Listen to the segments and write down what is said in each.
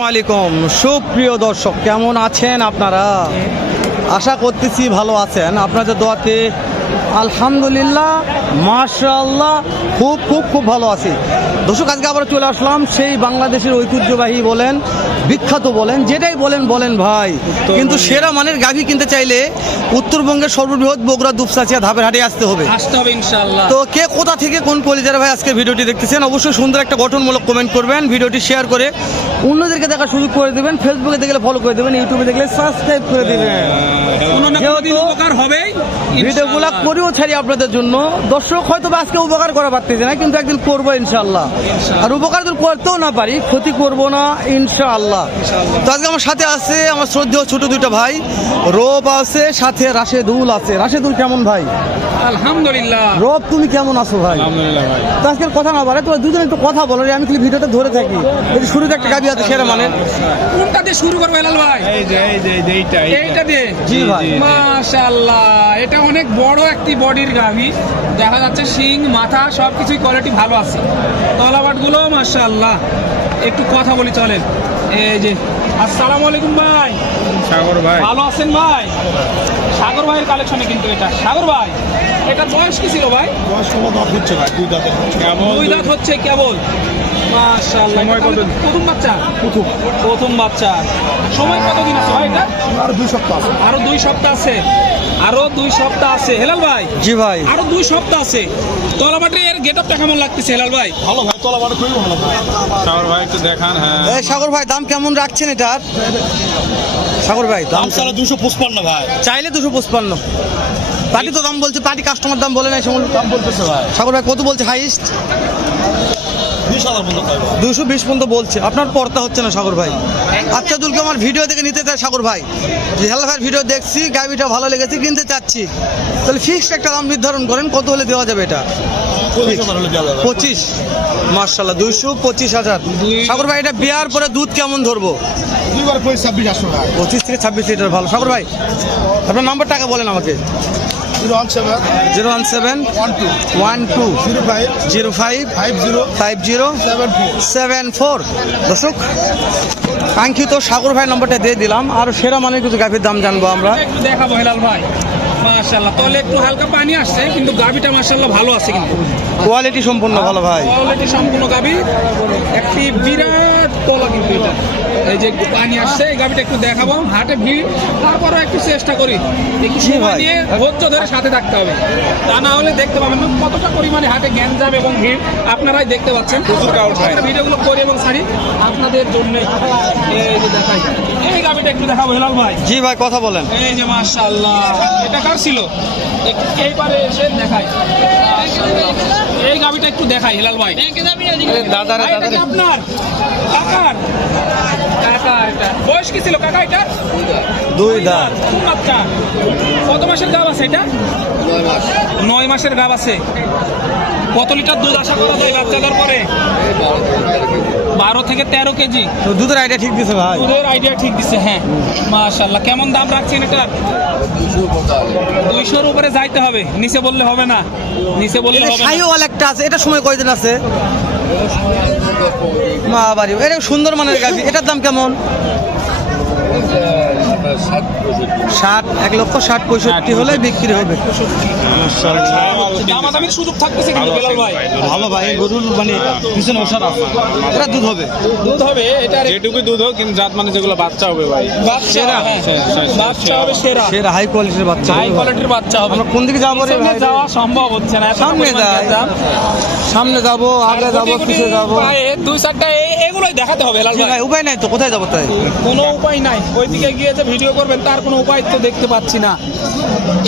আসসালামু আলাইকুম সুপ্রিয় দর্শক, কেমন আছেন আপনারা? আশা করতেছি ভালো আছেন। আপনাদের দোয়াতে আলহামদুলিল্লাহ মাশাআল্লাহ খুব খুব খুব ভালো আছি। দর্শক, আজকে আবার চলে আসলাম সেই বাংলাদেশের ঐতিহ্যবাহী বলেন, বিখ্যাত বলেন, যেটাই বলেন বলেন ভাই, কিন্তু সেরা মানের গাভী কিনতে চাইলে উত্তরবঙ্গের সর্ববৃহৎ বগুড়া দুপচাচিয়া ধাপের হাটে আসতে হবে ইনশাআল্লাহ। তো কে কোথা থেকে কোন কলিজার ভাই আজকে ভিডিওটি দেখতেছেন, অবশ্যই সুন্দর একটা গঠনমূলক কমেন্ট করবেন, ভিডিওটি শেয়ার করে অন্যদেরকে দেখার সুযোগ করে দেবেন, ফেসবুকে দেখলে ফলো করে দেবেন, ইউটিউবে দেখলে সাবস্ক্রাইব করে দেবেন। উপকার হবে ভিডিওগুলো করিও ছাড়ি আপনাদের জন্য। দর্শক হয়তো আজকে উপকার করা পারতেছে না, কিন্তু একদিন করবো ইনশাআল্লাহ। আর উপকার যদি করতেও না পারি, ক্ষতি করবো না ইনশাআল্লাহ। তো আজকে আমার সাথে আছে আমার শ্রদ্ধেয় ছোট দুইটা ভাই, রব আছে, সাথে রাশেদুল আছে। রাশেদুল কেমন ভাই? আলহামদুলিল্লাহ। রব তুমি কেমন আছো ভাই? আলহামদুলিল্লাহ ভাই। তো আজকের কথা না বলে তোমার দুজনে একটু কথা বলো, আমি খালি ভিডিওটা ধরে থাকি। এই শুরুতে একটা গাবি আছে সেরা মানের, কোনটা দিয়ে শুরু করব হেলাল ভাই? এইটা দিয়ে। জি ভাই। মাশাআল্লাহ, এটা অনেক বড় একটি বডির গাভী, দেখা যাচ্ছে শিং মাথা সবকিছুই কোয়ালিটি ভালো আছে, তলাবাট গুলো মাশাআল্লাহ। একটু কথা বলি চলেন। এই যে আসসালামু আলাইকুম ভাই। সাগর ভাই ভালো আছেন ভাই? সাগর ভাইয়ের কালেকশনে কিন্তু এটা। সাগর ভাই, এটার বয়স কি ছিল ভাই? বয়স 16 দাঁত হচ্ছে ভাই, 2 দাঁত কেমন? 2 দাঁত হচ্ছে কেবল। মাশাআল্লাহ। সময় কত? প্রথম বাচ্চা। প্রথম বাচ্চা। সময় কতদিন আছে ভাই এটা? আর 2 সপ্তাহ আছে। আরো 2 সপ্তাহ আছে। আরো 2 সপ্তাহ আছে হেলাল ভাই। জি ভাই। আরো 2 সপ্তাহ আছে। তলাবাটের এর গেটআপটা কেমন লাগতেছে হেলাল ভাই? ভালো ভাই, তলা বাড়ি খুবই ভালো ভাই। সাগর ভাই একটু দেখান। হ্যাঁ এই সাগর ভাই, দাম কেমন রাখছেন এটার? সাগর ভাই দাম দাম সারা 255 ভাই। চাইলে 255। পার্টি তো দাম বলছে, পার্টি কাস্টমার দাম বলে নাই সময় দাম বলতেছে ভাই সাগর ভাই কত বলছে হাইস্ট? 20,000 পর্যন্ত পাই ভাই। 220 পর্যন্ত বলছে। আপনার পর্তা হচ্ছে না সাগর ভাই। আচ্ছা দুলকে আমার ভিডিও থেকে নিতে চাই সাগর ভাই, যে হেলা ভাইয়ের ভিডিও দেখছি, গাড়িটা ভালো লেগেছে, কিনতে চাচ্ছি, তাহলে ফিক্সড একটা দাম নির্ধারণ করেন, কত হলে দেওয়া যাবে এটা? 25,000 হলে দেওয়া যাবে। 25। মার্শাল্লাহ, 225,000। সাগর ভাই এটা বিয়ার পরে দুধ কেমন ধরবো? 2 বার 26,000 ভাই। 25 থেকে 26 লিটার ভালো। সাগর ভাই আপনার নাম্বারটা আগে বলেন আমাকে। 017 017 12 05 05 50 50 74। দর্শক, কাঙ্ক্ষিত সাগর ভাই নম্বরটা দিয়ে দিলাম। আর সেরা মানের কিছু গাভীর দাম জানবো আমরা। একটু দেখাবো হেলাল ভাই। মাশাআল্লাহ, তলে একটু হালকা পানি আসছে, কিন্তু গাভীটা মাশাআল্লাহ ভালো আছে, কিন্তু কোয়ালিটি সম্পূর্ণ ভালো ভাই। কোয়ালিটি সম্পূর্ণ গাভী, একটি বিরাট তলা কিন্তু এটা। এই যে পানি আসছে, এই গাভীটা একটু দেখাবো। হাটে ভিড়, তারপরও একটু চেষ্টা করি একটু জি সময় ভাই। নিয়ে ধৈর্য ধরে সাথে থাকতে হবে, তা না হলে দেখতে পাবেন না কতটা পরিমাণে হাটে গ্যাঞ্জাম এবং ভিড় আপনারাই দেখতে পাচ্ছেন। আমরা ভিডিওগুলো করি এবং ছাড়ি আপনাদের জন্য। এই যে দেখাই, এই গাভীটা একটু দেখাবো হেলাল ভাই। জি ভাই, কথা বলেন। এই যে মাশাআল্লাহ, এটা কার ছিল? এইবারে এসে দেখাই। এই গাভীটা একটু দেখাই হেলাল ভাই। দাদারে ভাই, এটা কি আপনার কাকার? কাকা, এটা বয়স কি ছিল কাকা এটা? 2 দাঁত। কোন বাচ্চা? কত মাসের গাভ আছে এটা? 9 মাসের গাভ আছে। কত লিটার দুধ আশা করা যায় বাচ্চা দেওয়ার পরে? 12 থেকে 13 কেজি তো দুধের আইডিয়া ঠিক দিছে ভাই। দুধের আইডিয়া ঠিক দিছে। হ্যাঁ মাশাআল্লাহ। কেমন দাম রাখছেন এটা? 200-র উপরে যাইতে হবে, নিচে বললে হবে না। নিচে বললে হবে না। শাহিওয়াল একটা আছে, এটা সময় কয়দিন আছে? মা বাড়ি, এটা সুন্দর মানের গাভী, এটার দাম কেমন? 60, 1,60,65 হলে বিক্রি হবে। দামাদামির সুযোগ থাকতেছে কিন্তু বেলাল ভাই। ভালো ভাই, গরুর মানে পিছনে ওষার আছে, এটা দুধ হবে। দুধ হবে এটা, যেটুকু দুধ হোক, কিন্তু জাত মানে যেগুলো বাচ্চা হবে ভাই। বাচ্চা, হ্যাঁ, সেরা। বাচ্চা হবে সেরা, সেরা হাই কোয়ালিটির বাচ্চা হাই হবে। কোয়ালিটির বাচ্চা হবে। আমরা কোন দিকে যাবো রে সামনে ভাই? যাওয়া সম্ভব হচ্ছে না, এত সামনে পরিমাণ যাই। গ্যাঞ্জাম। সামনে যাবো, আগে আর যাবো, গুটি গুটি পিছিয়ে যাবো। পায়ে 2-4টা এগুলোই দেখাতে হবে হেলাল জি ভাই। ভাই, উপায় নাই তো, কোথায় যাবো তাই? কোনো উপায় নাই, ওইদিকে গিয়ে যে ভিডিও করবেন তার কোনো উপায় তো দেখতে পাচ্ছি না।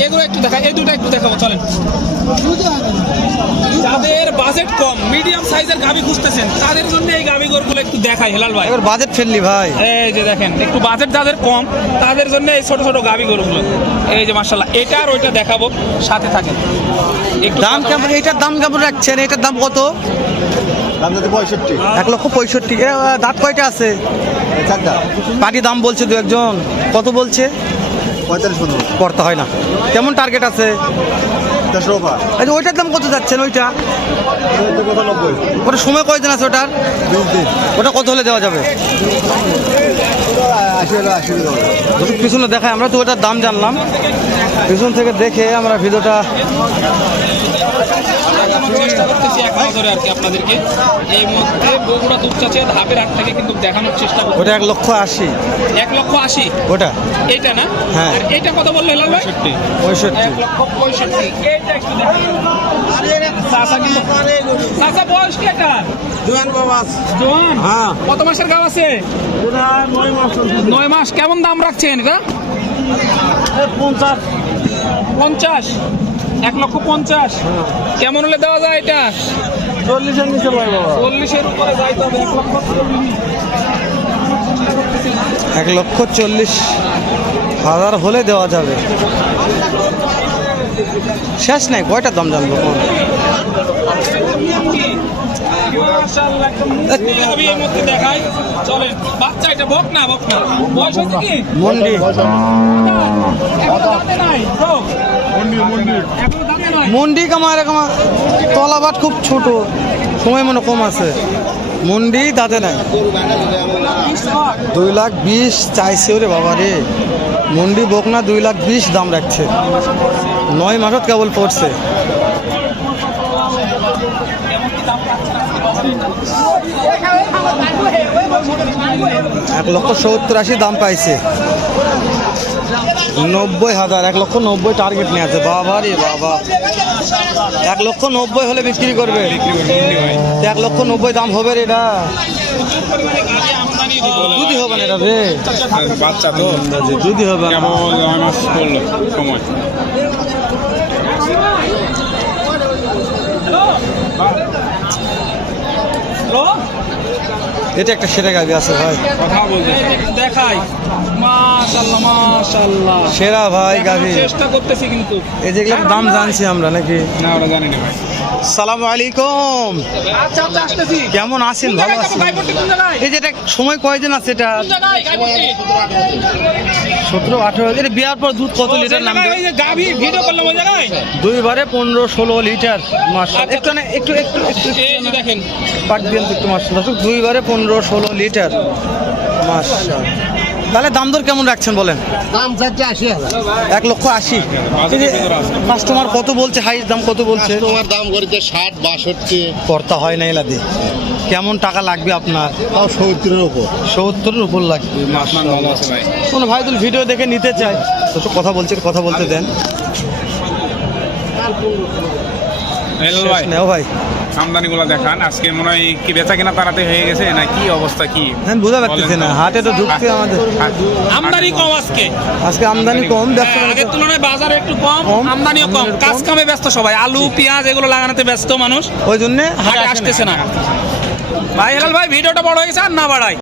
এগুলো একটু দেখা, এই দুটো একটু দেখাবো চলেন। যাদের বাজেট কম, মিডিয়াম সাইজের গাভী খুঁজতেছেন, তাদের জন্য এই গাভী গরুগুলো একটু দেখাই হেলাল ভাই। এবার বাজেট ফ্রেন্ডলি ভাই। এই যে দেখেন, একটু বাজেট যাদের কম, তাদের জন্য এই ছোট ছোট গাভী গরুগুলো। এই যে মাশাআল্লাহ, এটা আর ওইটা দেখাবো, সাথে থাকেন। একটু দাম কেমন? এটার দাম কেমন রাখছেন? এটার দাম কত? দাম যদি 65। 1,65,000। দাঁত কয়টা আছে? পাটি দাম বলছে দু একজন, কত বলছে? 45 পর্যন্ত। করতে হয় না। কেমন টার্গেট আছে? 100 ভাই। আচ্ছা, ওইটার দাম কত যাচ্ছেন? ওইটা 90। ওটা সময় কয়দিন আছে ওটার? 20 দিন। ওটা কত হলে দেওয়া যাবে? দর্শক পিছনে দেখায়, আমরা তো ওটার দাম জানলাম, পিছন থেকে দেখে আমরা ভিডিওটা চেষ্টা করতেছি এক নজরে আর কি আপনাদেরকে এই মধ্যে বগুড়া দুপচাচে ধাপের হাট থেকে কিন্তু দেখানোর চেষ্টা করছি। ওটা 1,80,000 1,80,000 ওটা এইটা না? হ্যাঁ। আর এইটা কত বললো হেলাল ভাই? 65 1,65,000। এইটা একটু দেখান। চাচা কিন্তু চাচা বয়স কি এটা? জোয়ান? হ্যাঁ। কত মাসের গাব আছে? 9 মাস। কেমন দাম রাখছেন এটা? 50। 1,50,000। কেমন হলে দেওয়া যায় এটা? 40-এর নিচে ভাই বাবা, 40-এর উপরে যাইতে হবে। 1,40,000 হলে দেওয়া যাবে। শেষ নাই, কয়টা দাম জানবো? মাশাআল্লাহ, একটা মুন্ডি গাভী এর মধ্যে দেখাই। চলেন, বাচ্চা এটা বক না। বয়স হচ্ছে কি? মন্ডি এখনো দাঁতে নাই bro? এখনো দাঁতে নাই। মন্ডি কামা এরকম তলাবাট খুব ছোট, সময় মনে কম আছে। মন্ডি দাঁতে নাই। 2,20,000 চাইছে ওরে বাবা রে। মন্ডি বকনা 2,20,000 দাম রাখছে। 9 মাসত কেবল পড়ছে। 1,70,000-80,000 দাম পাইছে। 90,000, 1,90,000 টার্গেট নিয়ে আছে। বাবা রে বাবা, 1,90,000 হলে বিক্রি করবে। 1,90,000 দাম হবে রে এটা। যদি হবে না এটা রে, বাচ্চা তো যদি হবে না। কেবল 9 মাস করলো সময়। এটা একটা সেরা গাভি আছে ভাই, কথা বলতেছে দেখাই। মাশাআল্লাহ মাশাআল্লাহ, সেরা ভাই গাভি। চেষ্টা করতেছি কিন্তু। এই যেগুলোর দাম জানছি আমরা নাকি। না, ওরা জানি না ভাই। সালামু আলাইকুম, আচ্ছা আসতেছি। কেমন আছেন? ভালো আছেন? গাইপট্টি কোন জায়গায়? এই যে এটা সময় কয়দিন আছে? এটা কোন জায়গায় গাইপট্টি? 17-18। এটা বিয়ার পর দুধ কত লিটার নামবে? ওই যে গাভী ভিডিও করলাম ওই জায়গায়। 2 বারে 15-16 লিটার। মাশাআল্লাহ, আচ্ছা, একটু না একটু এই যে দেখেন, পাক দিন তো একটু। মাশাআল্লাহ, 2 বারে 15-16 লিটার। মাশাআল্লাহ, তাহলে দাম দর কেমন রাখছেন বলেন? দাম চাচ্ছে 80,000। 1,80,000। এই যে কাস্টমার কত বলছে? হাইস্ট দাম কত বলছে? তোমার দাম করেছে 60-62। কর্তা হয় না এলাদি। কেমন টাকা লাগবে আপনার? তাও 70-এর উপর। 70-এর উপর লাগবে। আসমান ভালো আছে ভাই। কোনো ভাই তুল ভিডিও দেখে নিতে চায় তো কথা বলছে, কথা বলতে দেন। হেলাল ভাই, নেও ভাই, আমদানি গুলো দেখান। আজকে মনে হয় কি বেচা কিনা তাড়াতাড়ি হয়ে গেছে না কি অবস্থা কি? হ্যাঁ বুঝা পারতেছি না, হাটে তো ঢুকছে আমাদের। আমদানি কম আজকে। আজকে আমদানি কম, ব্যবসা হ্যাঁ, আগের তুলনায় বাজারে একটু কম, কম, আমদানিও কম। আমদানিও কাজ কম। কামে ব্যস্ত সবাই, আলু পেঁয়াজ এগুলো লাগানোতে ব্যস্ত মানুষ, ওই জন্যে হাটে আসতেছে না। ভাই হেলাল ভাই, ভিডিওটা বড় হয়ে গেছে, আর না বাড়াই।